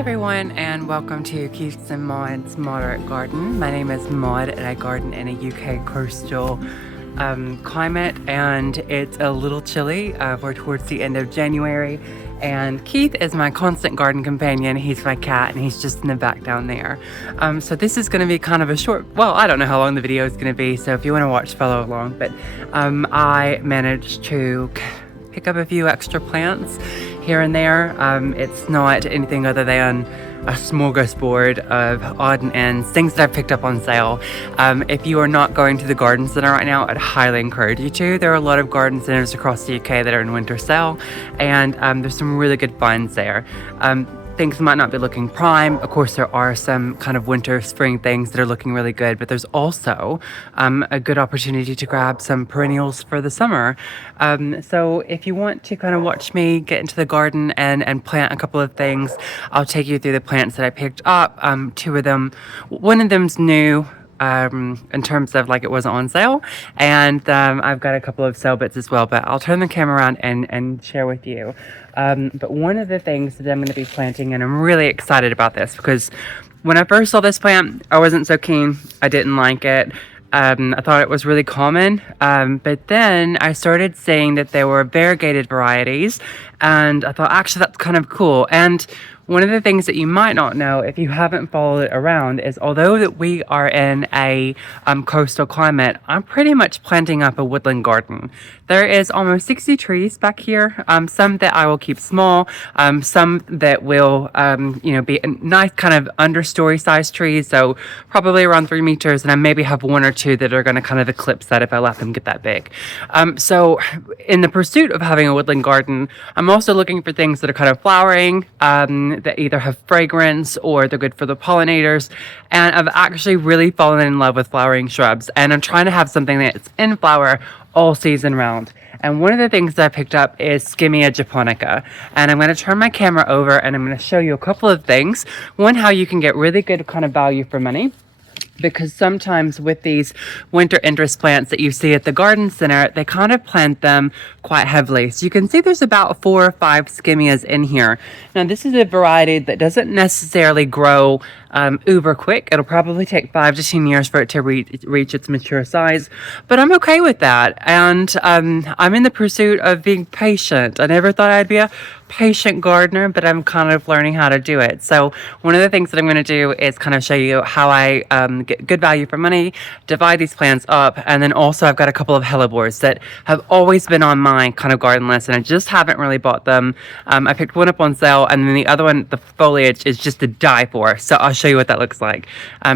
everyone, and welcome to Keith&Maude's Moderate Garden. My name is Maude and I garden in a UK coastal climate, and it's a little chilly. We're towards the end of January, and Keith is my constant garden companion. He's my cat and he's just in the back down there. So this is going to be kind of a short, well, I don't know how long the video is going to be, so if you want to watch, follow along. But I managed to pick up a few extra plants here and there. It's not anything other than a smorgasbord of odd and ends, things that I've picked up on sale. If you are not going to the garden center right now, I'd highly encourage you to. There are a lot of garden centers across the UK that are in winter sale, and there's some really good finds there. Things might not be looking prime. Of course, there are some kind of winter, spring things that are looking really good, but there's also a good opportunity to grab some perennials for the summer. So if you want to kind of watch me get into the garden and plant a couple of things, I'll take you through the plants that I picked up. Two of them, one of them's new, in terms of like it wasn't on sale, and I've got a couple of sale bits as well, but I'll turn the camera around and share with you. But one of the things that I'm going to be planting, and I'm really excited about this because when I first saw this plant, I wasn't so keen. I didn't like it. I thought it was really common, but then I started seeing that there were variegated varieties, and I thought, actually, that's kind of cool. And one of the things that you might not know if you haven't followed it around is, although that we are in a coastal climate, I'm pretty much planting up a woodland garden. There is almost 60 trees back here, some that I will keep small, some that will be nice kind of understory sized trees, so probably around 3 meters, and I maybe have one or two that are going to kind of eclipse that if I let them get that big. So in the pursuit of having a woodland garden, I'm also looking for things that are kind of flowering, that either have fragrance or they're good for the pollinators. And I've actually really fallen in love with flowering shrubs, and I'm trying to have something that's in flower all season round. And one of the things that I picked up is Skimmia Japonica, and I'm going to turn my camera over and I'm going to show you a couple of things. One, how you can get really good kind of value for money, because sometimes with these winter interest plants that you see at the garden center, they kind of plant them quite heavily. So you can see there's about 4 or 5 skimmias in here. Now this is a variety that doesn't necessarily grow uber quick. It'll probably take 5 to 10 years for it to reach its mature size, but I'm okay with that. And I'm in the pursuit of being patient. I never thought I'd be a patient gardener, but I'm kind of learning how to do it. So one of the things that I'm going to do is kind of show you how I get good value for money, divide these plants up, and then also I've got a couple of hellebores that have always been on my kind of garden list, and I just haven't really bought them. I picked one up on sale, and then the other one, the foliage is just to die for. So I'll show you what that looks like.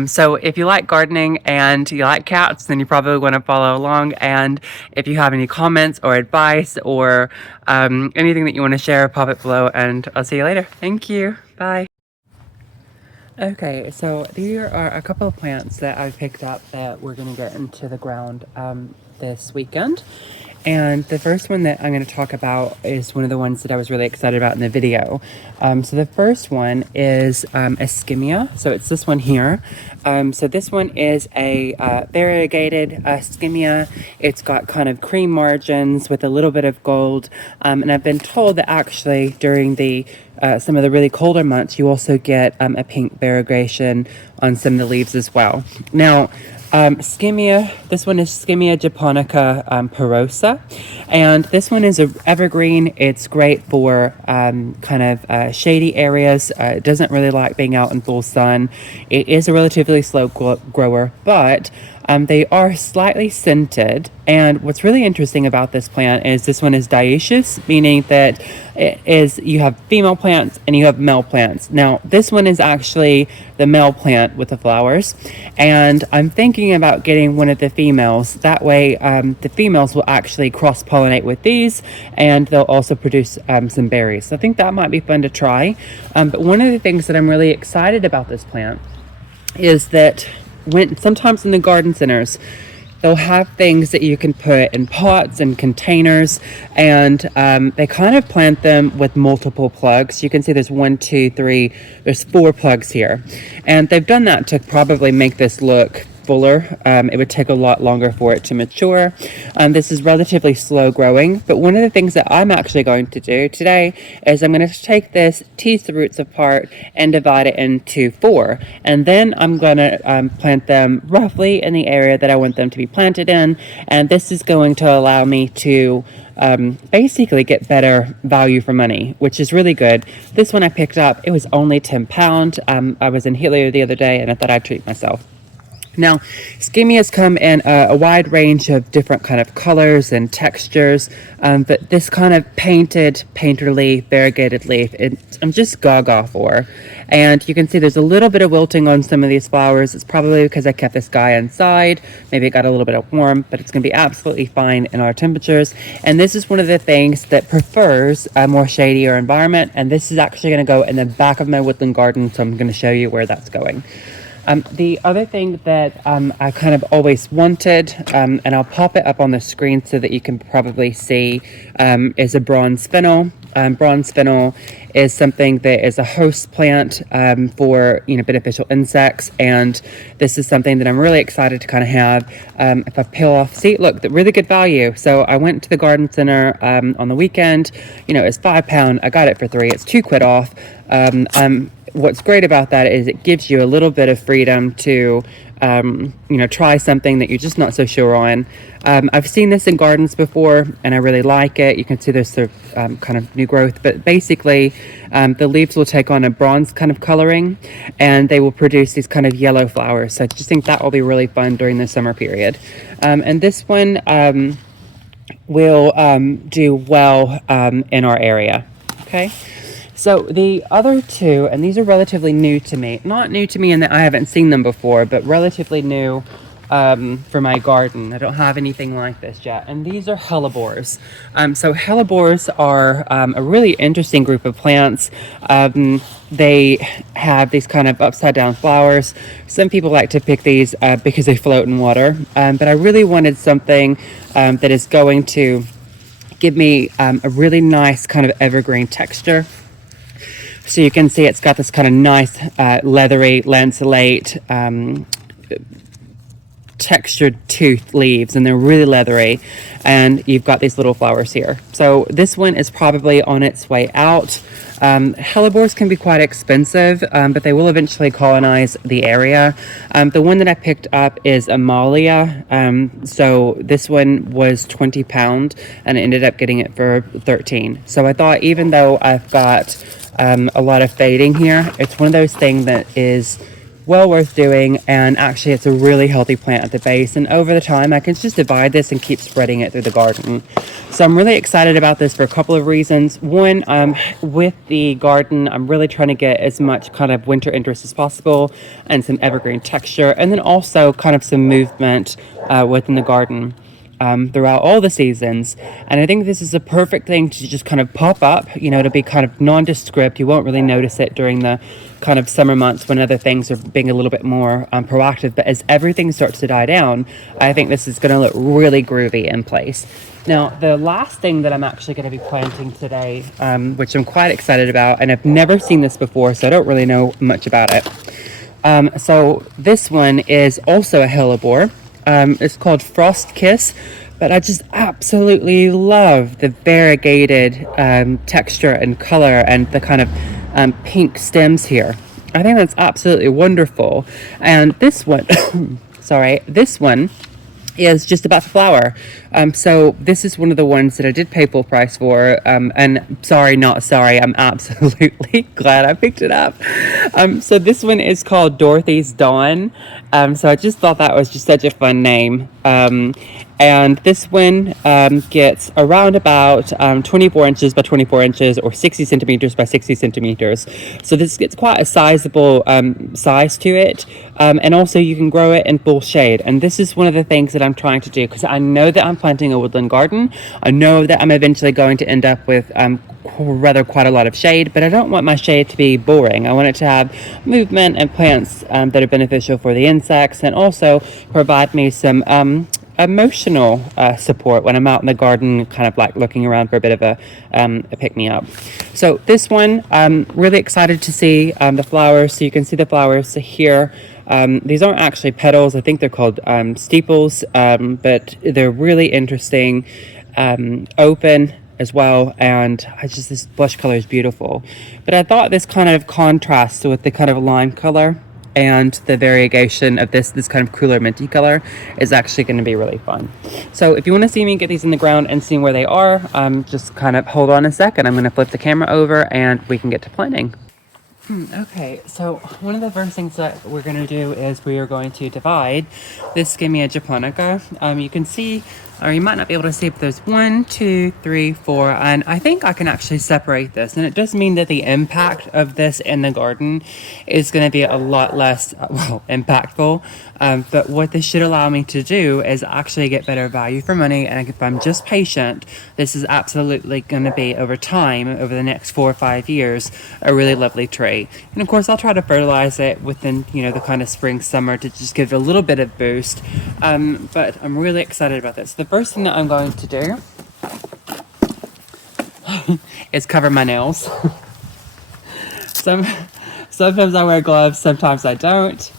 So if you like gardening and you like cats, then you probably want to follow along. And if you have any comments or advice or anything that you want to share, pop it below, and I'll see you later. Thank you. Bye. Okay, so here are a couple of plants that I picked up that we're going to get into the ground this weekend. And the first one that I'm going to talk about is one of the ones that I was really excited about in the video. So the first one is a Skimmia. So it's this one here. So this one is a variegated Skimmia. It's got kind of cream margins with a little bit of gold. And I've been told that actually during the some of the really colder months, you also get a pink variegation on some of the leaves as well. Now, Skimmia, this one is Skimmia Japonica perosa, and this one is an evergreen. It's great for kind of shady areas. It doesn't really like being out in full sun. It is a relatively slow grower, but they are slightly scented. And what's really interesting about this plant is this one is dioecious, meaning that you have female plants and you have male plants. Now, this one is actually the male plant with the flowers, and I'm thinking about getting one of the females. That way, the females will actually cross-pollinate with these, and they'll also produce some berries. So I think that might be fun to try. But one of the things that I'm really excited about this plant is that sometimes in the garden centers, they'll have things that you can put in pots and containers, and they kind of plant them with multiple plugs. You can see there's 1, 2, 3, there's 4 plugs here. And they've done that to probably make this look fuller. It would take a lot longer for it to mature. This is relatively slow growing, but one of the things that I'm actually going to do today is I'm going to take this, tease the roots apart, and divide it into 4. And then I'm going to plant them roughly in the area that I want them to be planted in. And this is going to allow me to basically get better value for money, which is really good. This one I picked up, it was only £10. I was in Helio the other day and I thought I'd treat myself. Now, skimmias come in a wide range of different kind of colors and textures, but this kind of painterly, variegated leaf, I'm just gaga for. And you can see there's a little bit of wilting on some of these flowers. It's probably because I kept this guy inside. Maybe it got a little bit warm, but it's going to be absolutely fine in our temperatures. And this is one of the things that prefers a more shadier environment. And this is actually going to go in the back of my woodland garden, so I'm going to show you where that's going. The other thing that I kind of always wanted, and I'll pop it up on the screen so that you can probably see, is a bronze fennel. Bronze fennel is something that is a host plant for beneficial insects, and this is something that I'm really excited to kind of have. If I peel off, see, look, the really good value. So I went to the garden center on the weekend. It's £5. I got it for £3. It's £2 off. What's great about that is it gives you a little bit of freedom to, try something that you're just not so sure on. I've seen this in gardens before and I really like it. You can see there's sort of kind of new growth, but basically the leaves will take on a bronze kind of coloring and they will produce these kind of yellow flowers. So I just think that will be really fun during the summer period. And this one will do well in our area. Okay. So the other two, and these are relatively new to me, not new to me in that I haven't seen them before, but relatively new for my garden. I don't have anything like this yet. And these are hellebores. So hellebores are a really interesting group of plants. They have these kind of upside down flowers. Some people like to pick these because they float in water. But I really wanted something that is going to give me a really nice kind of evergreen texture. So you can see it's got this kind of nice leathery, lanceolate, textured tooth leaves, and they're really leathery, and you've got these little flowers here. So this one is probably on its way out. Hellebores can be quite expensive, but they will eventually colonize the area. The one that I picked up is Amelia. So this one was £20 and I ended up getting it for $13. So I thought, even though I've got a lot of fading here, it's one of those things that is well worth doing, and actually it's a really healthy plant at the base, and over the time I can just divide this and keep spreading it through the garden. So I'm really excited about this for a couple of reasons. One, with the garden I'm really trying to get as much kind of winter interest as possible and some evergreen texture, and then also kind of some movement within the garden throughout all the seasons. And I think this is a perfect thing to just kind of pop up, to be kind of nondescript. You won't really notice it during the kind of summer months when other things are being a little bit more proactive. But as everything starts to die down, I think this is going to look really groovy in place. Now, the last thing that I'm actually going to be planting today, which I'm quite excited about, and I've never seen this before, so I don't really know much about it. So this one is also a hellebore. It's called frostkiss, but I just absolutely love the variegated texture and color and the kind of pink stems here. I think that's absolutely wonderful. And this one, this one is just about to flower. So this is one of the ones that I did pay full price for, and sorry, not sorry, I'm absolutely glad I picked it up. So this one is called Dorothy's Dawn. So I just thought that was just such a fun name. And this one gets around about 24 inches by 24 inches or 60 centimeters by 60 centimeters. So this gets quite a sizable size to it. And also you can grow it in full shade. And this is one of the things that I'm trying to do, because I know that I'm planting a woodland garden. I know that I'm eventually going to end up with quite a lot of shade, but I don't want my shade to be boring. I want it to have movement and plants that are beneficial for the insects, and also provide me some emotional support when I'm out in the garden, kind of like looking around for a bit of a pick-me-up. So this one, I'm really excited to see the flowers. So you can see the flowers here. These aren't actually petals. I think they're called steeples, but they're really interesting, open as well, and this blush color is beautiful. But I thought this kind of contrasts with the kind of lime color, and the variegation of this kind of cooler minty color is actually going to be really fun. So if you want to see me get these in the ground and see where they are, just kind of hold on a second. I'm going to flip the camera over and we can get to planting. Okay, so one of the first things that we're going to do is we are going to divide this Skimmia Japonica. You can see, or you might not be able to see, but there's 1, 2, 3, 4, and I think I can actually separate this. And it does mean that the impact of this in the garden is going to be a lot less, impactful. But what this should allow me to do is actually get better value for money. And if I'm just patient, this is absolutely going to be, over time, over the next 4 or 5 years, a really lovely tree. And of course, I'll try to fertilize it within, the kind of spring, summer to just give it a little bit of boost. But I'm really excited about this. The first thing that I'm going to do is cover my nails. Sometimes I wear gloves, sometimes I don't.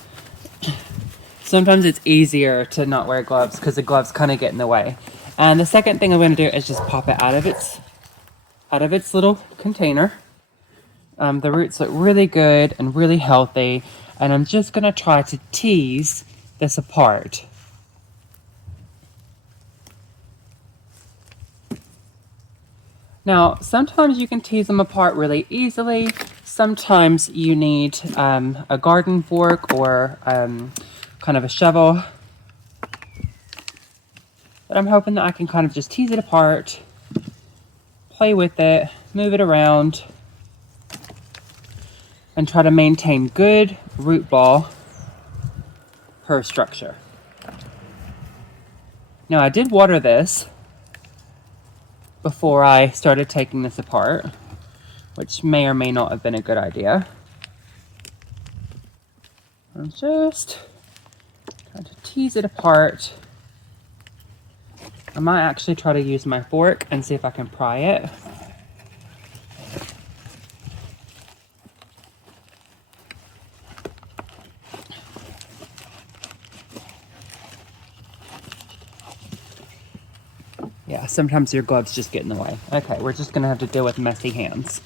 Sometimes it's easier to not wear gloves because the gloves kind of get in the way. And the second thing I'm going to do is just pop it out of its little container. The roots look really good and really healthy, and I'm just going to try to tease this apart. Now, sometimes you can tease them apart really easily. Sometimes you need a garden fork or kind of a shovel. But I'm hoping that I can kind of just tease it apart, play with it, move it around, and try to maintain good root ball per structure. Now, I did water this before I started taking this apart, which may or may not have been a good idea. I'm just trying to tease it apart. I might actually try to use my fork and see if I can pry it. Yeah, sometimes your gloves just get in the way. Okay, we're just gonna have to deal with messy hands.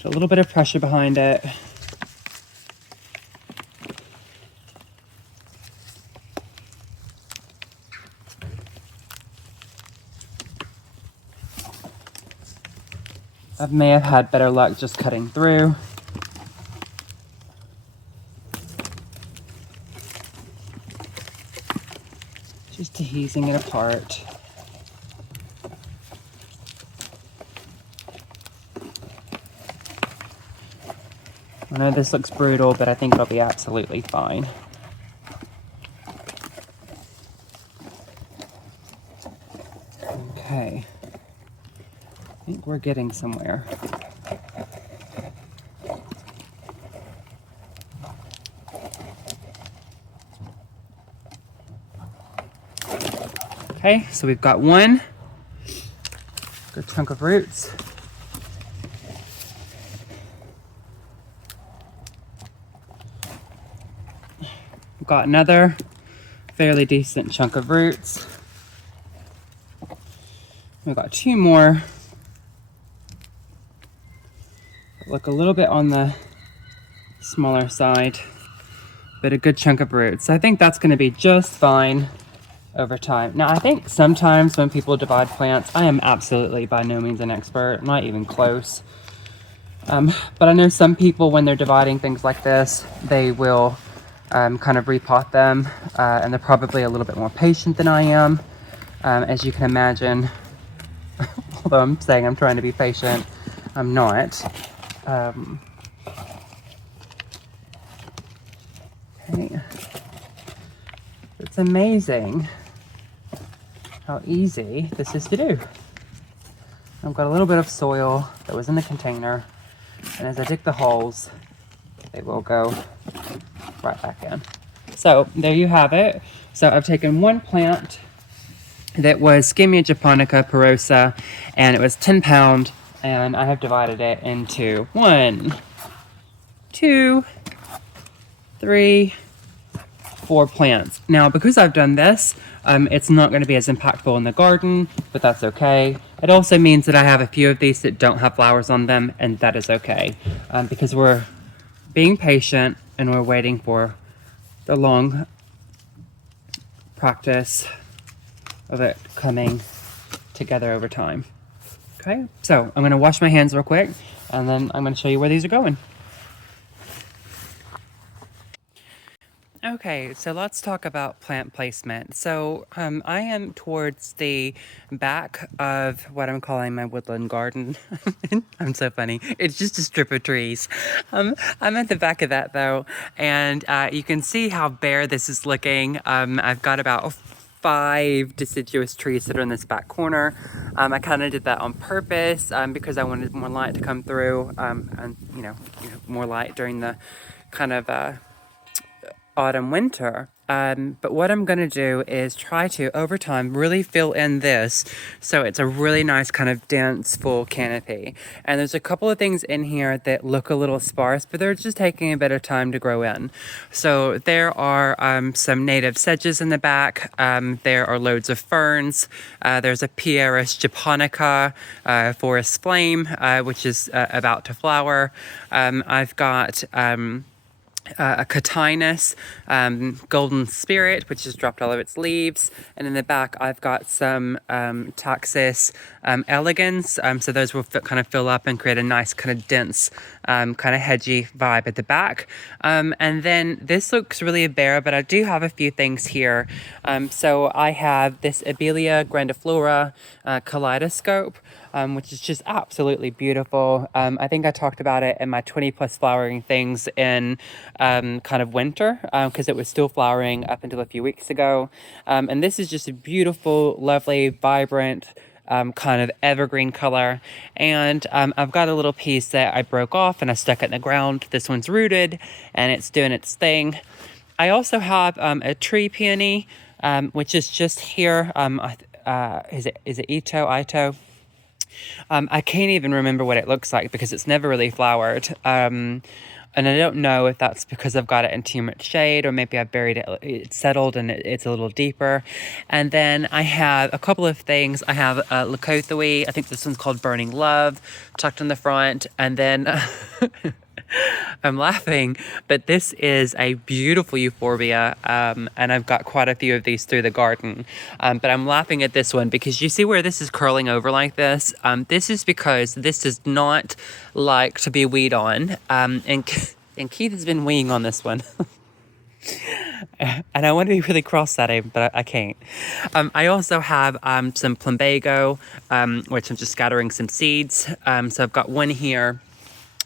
So a little bit of pressure behind it. I may have had better luck just cutting through. Just teasing it apart. I know this looks brutal, but I think it'll be absolutely fine. Okay. I think we're getting somewhere. Okay, so we've got one good chunk of roots. We've got another fairly decent chunk of roots. We've got 2 more. Look a little bit on the smaller side, but a good chunk of roots. I think that's going to be just fine over time. Now, I think sometimes when people divide plants, I am absolutely by no means an expert, not even close. But I know some people, when they're dividing things like this, they will kind of repot them, and they're probably a little bit more patient than I am, as you can imagine. Although I'm saying I'm trying to be patient, I'm not. Okay. It's amazing how easy this is to do. I've got a little bit of soil that was in the container, and as I dig the holes, they will go right back in. So there you have it. So I've taken one plant that was Skimmia Japonica perosa, and it was 10 pound, and I have divided it into 1, 2, 3, 4 plants. Now, because I've done this, it's not going to be as impactful in the garden, but that's okay. It also means that I have a few of these that don't have flowers on them, and that is okay, because we're being patient and we're waiting for the long practice of it coming together over time. Okay, so I'm going to wash my hands real quick, and then I'm going to show you where these are going. Okay, so let's talk about plant placement. So I am towards the back of what I'm calling my woodland garden. I'm so funny. It's just a strip of trees. I'm at the back of that though, and you can see how bare this is looking. I've got about 5 deciduous trees that are in this back corner. I kind of did that on purpose because I wanted more light to come through, and more light during the kind of autumn winter. But what I'm going to do is try to over time really fill in this so it's a really nice kind of dense full canopy. And there's a couple of things in here that look a little sparse, but they're just taking a bit of time to grow in. So there are some native sedges in the back. There are loads of ferns. There's a Skimmia Japonica forest flame, which is about to flower. I've got a Cotinus, golden spirit, which has dropped all of its leaves. And in the back, I've got some Taxus elegans. So those will kind of fill up and create a nice kind of dense, kind of hedgy vibe at the back. And then this looks really bare, but I do have a few things here. So I have this Amelia grandiflora kaleidoscope, which is just absolutely beautiful. I think I talked about it in my 20 plus flowering things in kind of winter, because it was still flowering up until a few weeks ago. And this is just a beautiful, lovely, vibrant, kind of evergreen color. And I've got a little piece that I broke off and I stuck it in the ground. This one's rooted and it's doing its thing. I also have a tree peony, which is just here. Is it Ito? I can't even remember what it looks like because it's never really flowered. And I don't know if that's because I've got it in too much shade or maybe I've buried it, it's settled and it's a little deeper. And then I have a couple of things. I have Leucothoe, I think this one's called Burning Love, tucked in the front. And then I'm laughing, but this is a beautiful euphorbia, and I've got quite a few of these through the garden. But I'm laughing at this one because you see where this is curling over like this? This is because this does not like to be weed on, and Keith has been weeing on this one. And I want to be really cross at him, but I can't. I also have some plumbago, which I'm just scattering some seeds. So I've got one here,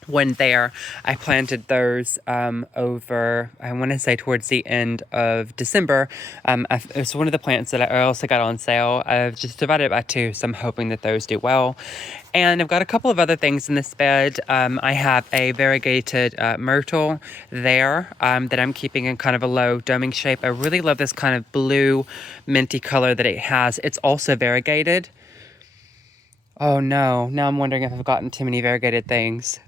one there. I planted those over, I want to say towards the end of December. It's one of the plants that I also got on sale. I've just divided it by 2, so I'm hoping that those do well. And I've got a couple of other things in this bed. I have a variegated myrtle there that I'm keeping in kind of a low doming shape. I really love this kind of blue minty color that it has. It's also variegated. Oh no, now I'm wondering if I've gotten too many variegated things.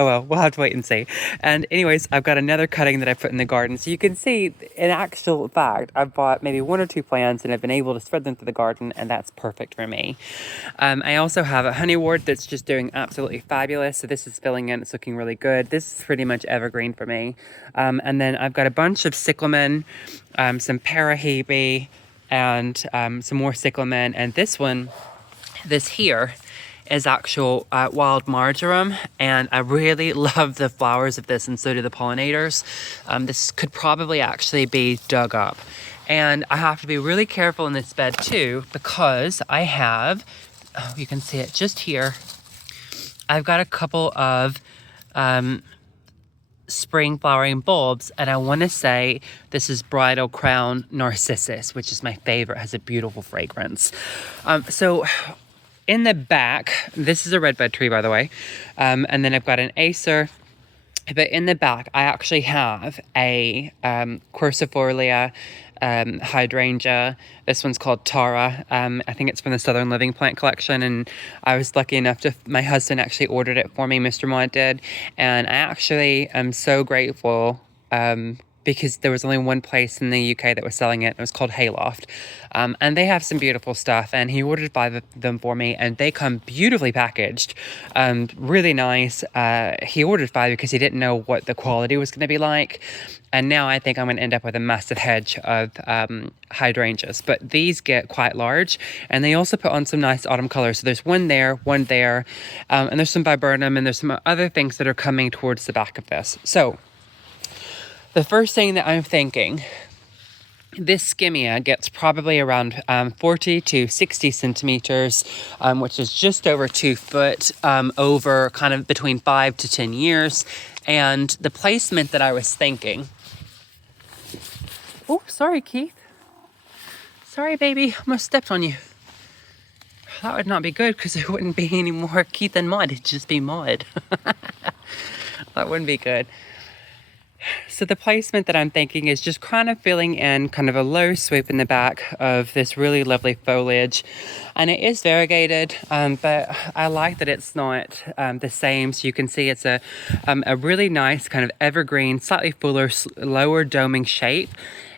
Oh well, we'll have to wait and see. And anyways, I've got another cutting that I put in the garden. So you can see, in actual fact, I've bought maybe 1 or 2 plants and I've been able to spread them through the garden, and that's perfect for me. I also have a honeywort that's just doing absolutely fabulous. So this is filling in, it's looking really good. This is pretty much evergreen for me. And then I've got a bunch of cyclamen, some parahebe, and some more cyclamen. And this here is actual wild marjoram, and I really love the flowers of this, and so do the pollinators. This could probably actually be dug up, and I have to be really careful in this bed too, because I have, oh, you can see it just here, I've got a couple of spring flowering bulbs, and I want to say this is bridal crown narcissus, which is my favorite, has a beautiful fragrance. So in the back, this is a redbud tree, by the way, and then I've got an acer, but in the back, I actually have a quercifolia hydrangea. This one's called Tara. I think it's from the Southern Living Plant Collection, and I was lucky enough to, my husband actually ordered it for me, Mr. Maude did, and I actually am so grateful because there was only one place in the UK that was selling it. It was called Hayloft. And they have some beautiful stuff, and he ordered 5 of them for me, and they come beautifully packaged. Really nice. He ordered 5 because he didn't know what the quality was going to be like. And now I think I'm going to end up with a massive hedge of hydrangeas. But these get quite large, and they also put on some nice autumn colors. So there's one there, and there's some viburnum, and there's some other things that are coming towards the back of this. So the first thing that I'm thinking, this skimmia gets probably around 40 to 60 centimeters, which is just over 2 foot, over kind of between 5 to 10 years. And the placement that I was thinking, oh, sorry, Keith. Sorry, baby, almost stepped on you. That would not be good because there wouldn't be any more Keith and Maude. It'd just be Maude. That wouldn't be good. So the placement that I'm thinking is just kind of filling in kind of a low swoop in the back of this really lovely foliage. And it is variegated, but I like that it's not the same. So you can see it's a really nice kind of evergreen, slightly fuller, lower doming shape.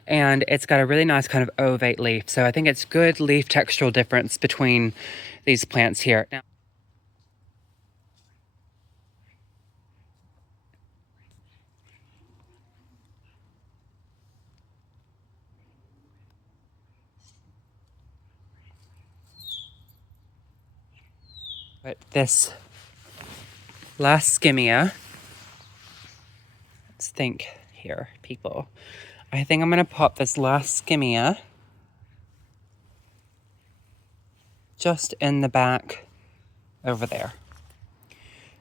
And it's got a really nice kind of ovate leaf. So I think it's good leaf textural difference between these plants here. Now, but this last skimmia, let's think here, people. I think I'm going to pop this last skimmia just in the back over there.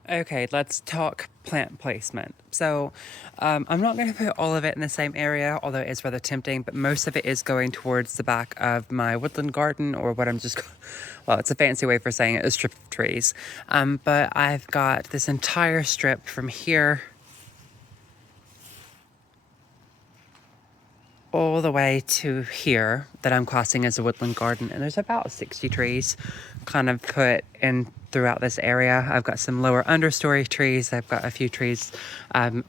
Okay, let's talk plant placement. So I'm not going to put all of it in the same area, although it is rather tempting, but most of it is going towards the back of my woodland garden, or what I'm just, well, it's a fancy way for saying it, a strip of trees. But I've got this entire strip from here all the way to here that I'm classing as a woodland garden, and there's about 60 trees kind of put in throughout this area. I've got some lower understory trees. I've got a few trees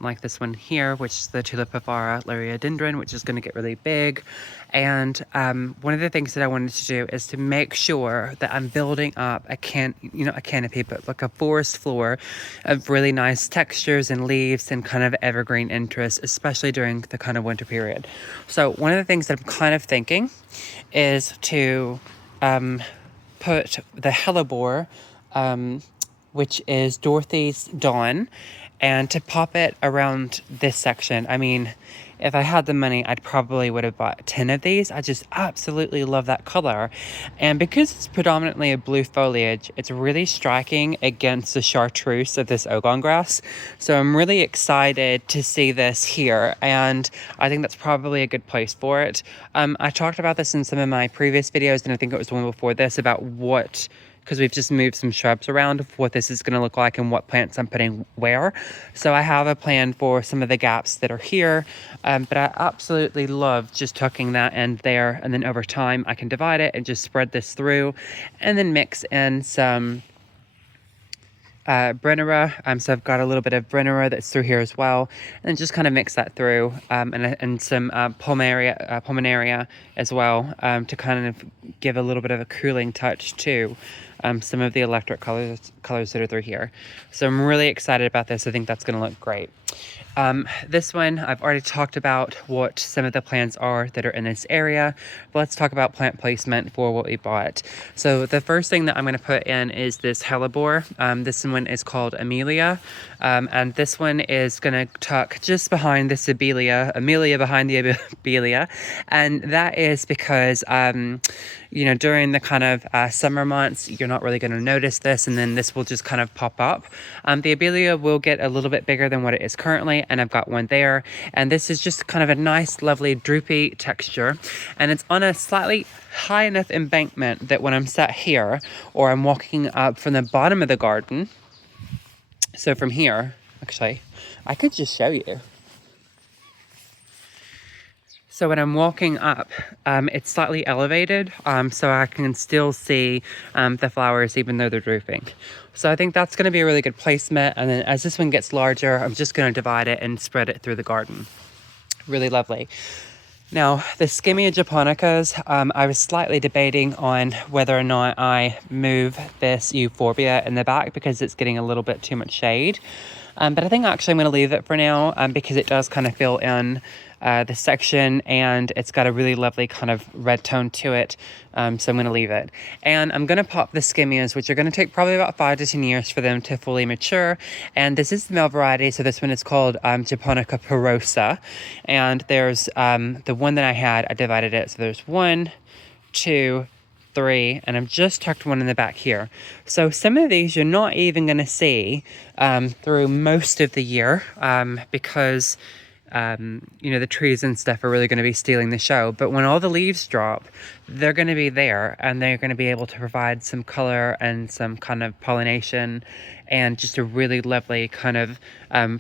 like this one here, which is the Tulipifera liriodendron, which is going to get really big. And one of the things that I wanted to do is to make sure that I'm building up a canopy, but like a forest floor of really nice textures and leaves and kind of evergreen interest, especially during the kind of winter period. So one of the things that I'm kind of thinking is to put the hellebore, which is Dorothy's Dawn, and to pop it around this section. I mean, if I had the money, I'd probably would have bought 10 of these. I just absolutely love that color. And because it's predominantly a blue foliage, it's really striking against the chartreuse of this Ogon grass. So I'm really excited to see this here, and I think that's probably a good place for it. I talked about this in some of my previous videos, and I think it was the one before this, about what, because we've just moved some shrubs around, what this is going to look like and what plants I'm putting where. So I have a plan for some of the gaps that are here, but I absolutely love just tucking that in there, and then over time I can divide it and just spread this through, and then mix in some Brennera. So I've got a little bit of Brennera that's through here as well, and just kind of mix that through, and some Pulmonaria as well, to kind of give a little bit of a cooling touch to some of the electric colors that are through here. So I'm really excited about this. I think that's going to look great. This one, I've already talked about what some of the plants are that are in this area, but let's talk about plant placement for what we bought. So the first thing that I'm going to put in is this hellebore. This one is called Amelia, and this one is going to tuck just behind this Amelia behind the Amelia, and that is because during the kind of summer months, you're not really going to notice this, and then this will just kind of pop up. The Amelia will get a little bit bigger than what it is currently, and I've got one there, and this is just kind of a nice, lovely, droopy texture, and it's on a slightly high enough embankment that when I'm sat here, or I'm walking up from the bottom of the garden, so from here, actually, I could just show you. So when I'm walking up, it's slightly elevated, so I can still see the flowers even though they're drooping. So I think that's going to be a really good placement. And then as this one gets larger, I'm just going to divide it and spread it through the garden. Really lovely. Now, the Skimmia Japonicas, I was slightly debating on whether or not I move this euphorbia in the back because it's getting a little bit too much shade. But I think actually I'm going to leave it for now because it does kind of fill in the section, and it's got a really lovely kind of red tone to it. So I'm going to leave it. And I'm going to pop the Skimmias, which are going to take probably about 5 to 10 years for them to fully mature. And this is the male variety. So this one is called Japonica perosa. And there's the one that I had, I divided it. So there's 1, 2, 3, and I've just tucked one in the back here. So some of these you're not even going to see through most of the year because you know, the trees and stuff are really going to be stealing the show. But when all the leaves drop, they're going to be there, and they're going to be able to provide some color and some kind of pollination and just a really lovely kind of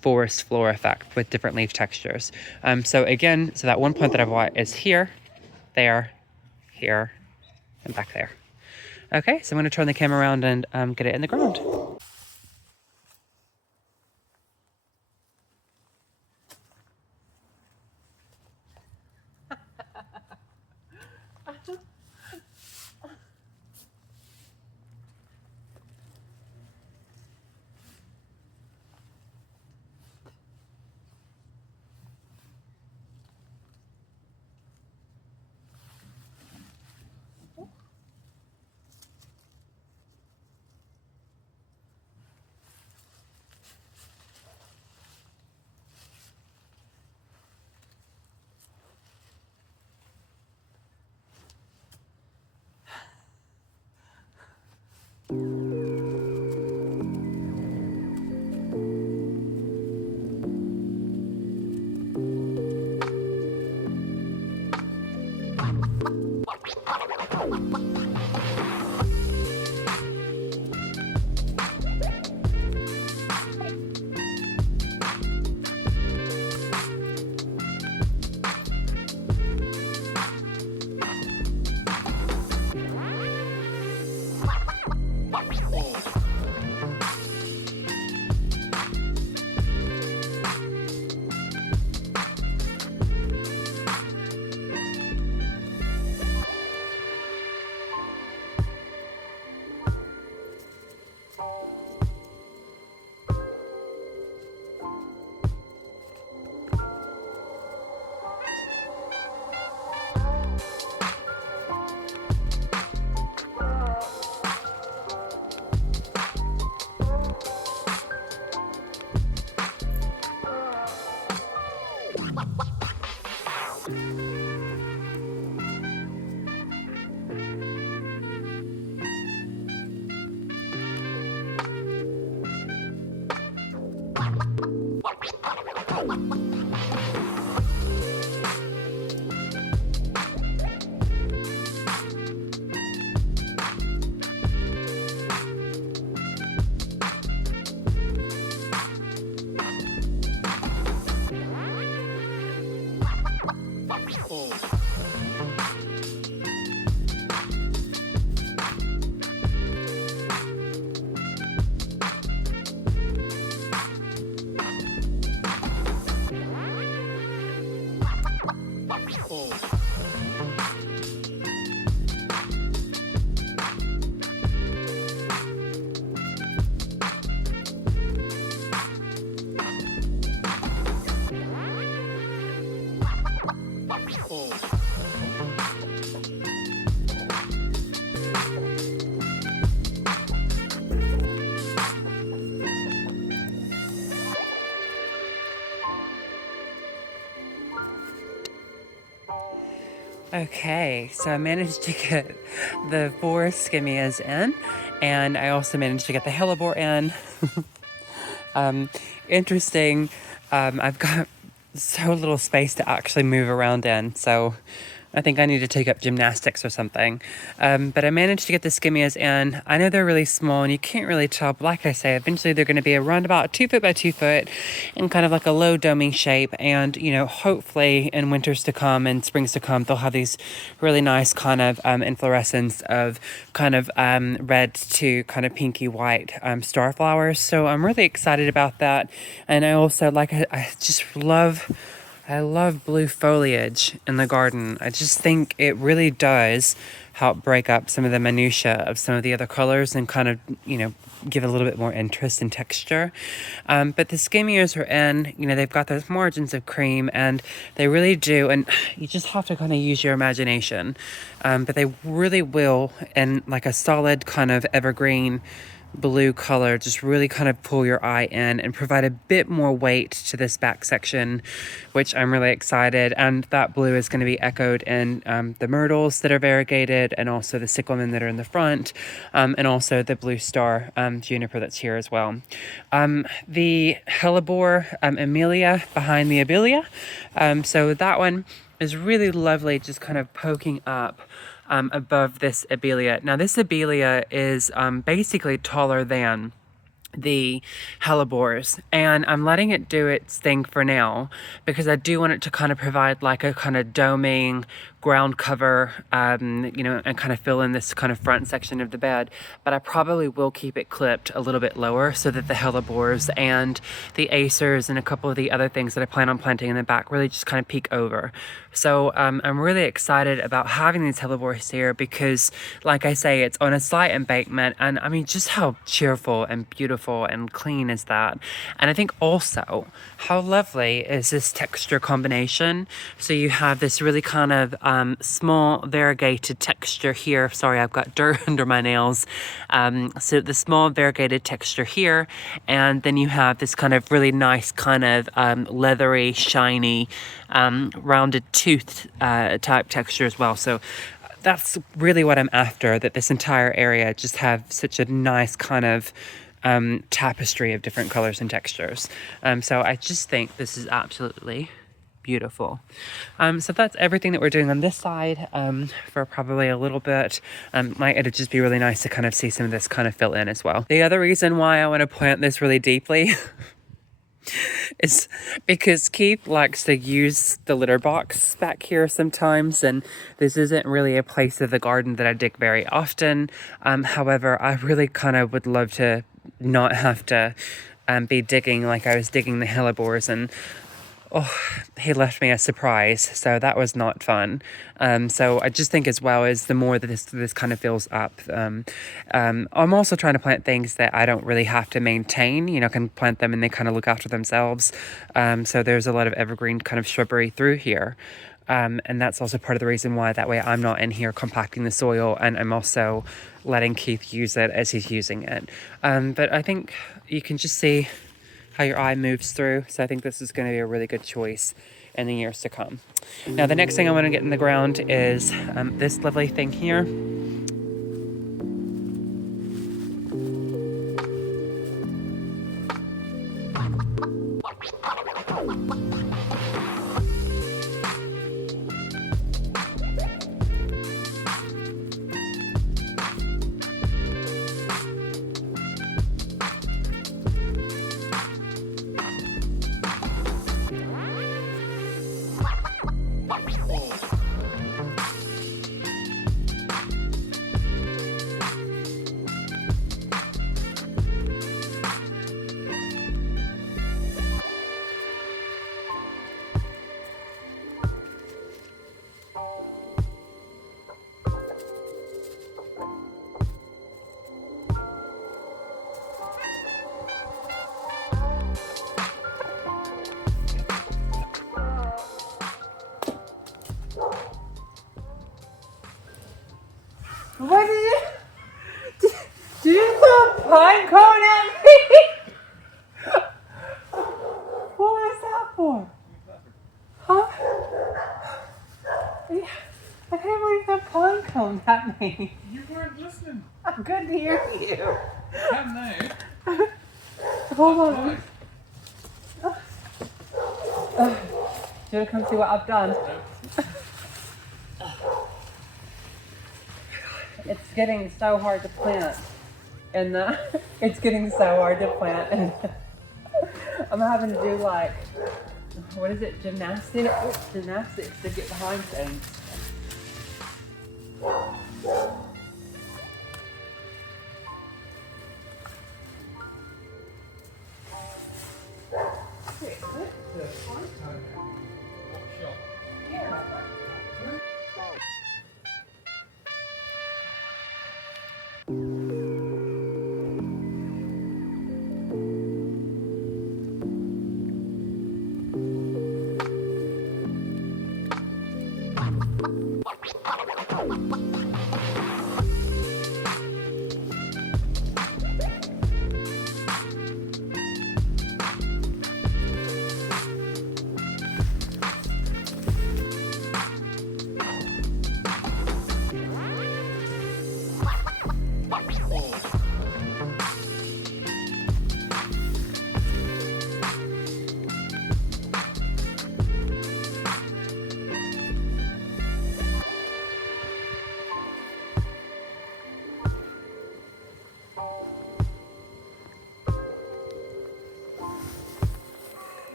forest floor effect with different leaf textures. So again, so that one point that I've got is here, there, here, and back there. Okay, so I'm going to turn the camera around and get it in the ground. Okay, so I managed to get the 4 Skimmias in, and I also managed to get the Hellebore in. Interesting, I've got so little space to actually move around in, so I think I need to take up gymnastics or something. But I managed to get the skimmias in. I know they're really small and you can't really tell, but like I say, eventually they're going to be around about 2 foot by 2 foot in kind of like a low doming shape. And, you know, hopefully in winters to come and springs to come, they'll have these really nice kind of inflorescence of kind of red to kind of pinky white star flowers. So I'm really excited about that. And I also I just love... I love blue foliage in the garden. I just think it really does help break up some of the minutiae of some of the other colors and kind of, you know, give a little bit more interest and texture. But the skimmias are in, you know, they've got those margins of cream and they really do. And you just have to kind of use your imagination. But they really will, in like a solid kind of evergreen blue color, just really kind of pull your eye in and provide a bit more weight to this back section, which I'm really excited. And that blue is going to be echoed in the myrtles that are variegated, and also the cyclamen that are in the front, and also the blue star juniper that's here as well. The Hellebore Amelia behind the Amelia, so that one is really lovely, just kind of poking up above this Amelia. Now this Amelia is basically taller than the hellebores, and I'm letting it do its thing for now because I do want it to kind of provide like a kind of doming ground cover, you know, and kind of fill in this kind of front section of the bed. But I probably will keep it clipped a little bit lower so that the hellebores and the acers and a couple of the other things that I plan on planting in the back really just kind of peek over. So I'm really excited about having these hellebores here because, like I say, it's on a slight embankment, and I mean, just how cheerful and beautiful and clean is that? And I think also how lovely is this texture combination. So you have this really kind of small variegated texture here. Sorry, I've got dirt under my nails. So the small variegated texture here, and then you have this kind of really nice kind of leathery, shiny, rounded tooth type texture as well. So that's really what I'm after, that this entire area just have such a nice kind of tapestry of different colors and textures. So I just think this is absolutely beautiful. So that's everything that we're doing on this side for probably a little bit. It'd just be really nice to kind of see some of this kind of fill in as well. The other reason why I want to plant this really deeply is because Keith likes to use the litter box back here sometimes, and this isn't really a place of the garden that I dig very often. However, I really kind of would love to not have to be digging like I was digging the hellebores, and he left me a surprise, so that was not fun. So I just think as well as the more that this kind of fills up, I'm also trying to plant things that I don't really have to maintain, you know, can plant them and they kind of look after themselves. So there's a lot of evergreen kind of shrubbery through here. And that's also part of the reason why that way I'm not in here compacting the soil, and I'm also letting Keith use it as he's using it. But I think you can just see how your eye moves through. So I think this is going to be a really good choice in the years to come. Now, the next thing I want to get in the ground is this lovely thing here. What did you throw a pine cone at me? What was that for? Huh? I can't believe that pine cone at me. You weren't listening. I couldn't hear you. Can now. Hold on. Do you want to come see what I've done? it's getting so hard to plant. And it's getting so hard to plant. And I'm having to do like, what is it, gymnastics to get behind things.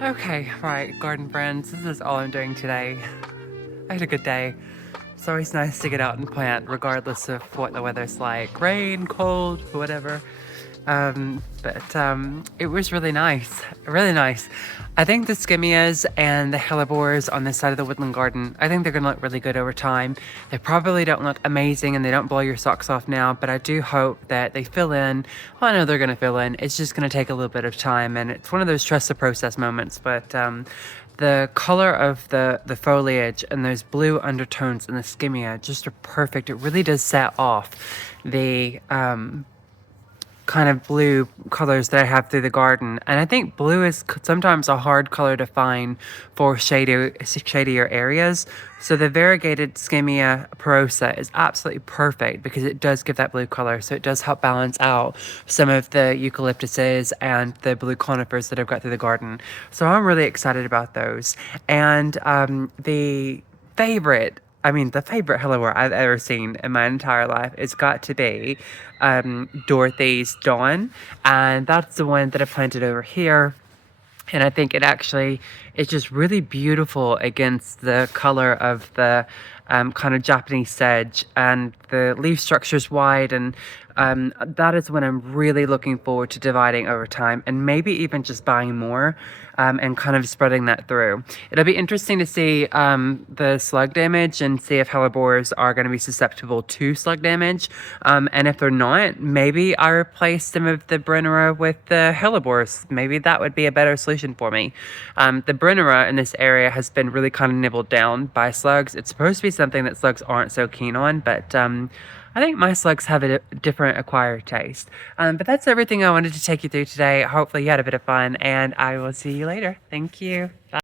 Okay, right, garden friends, this is all I'm doing today. I had a good day. It's always nice to get out and plant, regardless of what the weather's like. Rain, cold, whatever. But it was really nice, really nice. I think the skimmias and the hellebores on this side of the woodland garden, I think they're gonna look really good over time. They probably don't look amazing and they don't blow your socks off now, but I do hope that they fill in. Well, I know they're gonna fill in. It's just gonna take a little bit of time, and it's one of those trust the process moments, but the color of the foliage and those blue undertones in the skimmia just are perfect. It really does set off the kind of blue colors that I have through the garden. And I think blue is sometimes a hard color to find for shadier areas. So the variegated Skimmia perosa is absolutely perfect because it does give that blue color. So it does help balance out some of the eucalyptuses and the blue conifers that I've got through the garden. So I'm really excited about those. And the favorite hellebore I've ever seen in my entire life has got to be Dorothy's Dawn, and that's the one that I planted over here. And I think it actually is just really beautiful against the color of the kind of Japanese sedge, and the leaf structure is wide, and that is when I'm really looking forward to dividing over time, and maybe even just buying more and kind of spreading that through. It'll be interesting to see the slug damage and see if hellebores are going to be susceptible to slug damage. And if they're not, maybe I replace some of the Brennera with the hellebores. Maybe that would be a better solution for me. The Brennera in this area has been really kind of nibbled down by slugs. It's supposed to be something that slugs aren't so keen on, but I think my slugs have a different acquired taste. But that's everything I wanted to take you through today. Hopefully you had a bit of fun, and I will see you later. Thank you. Bye.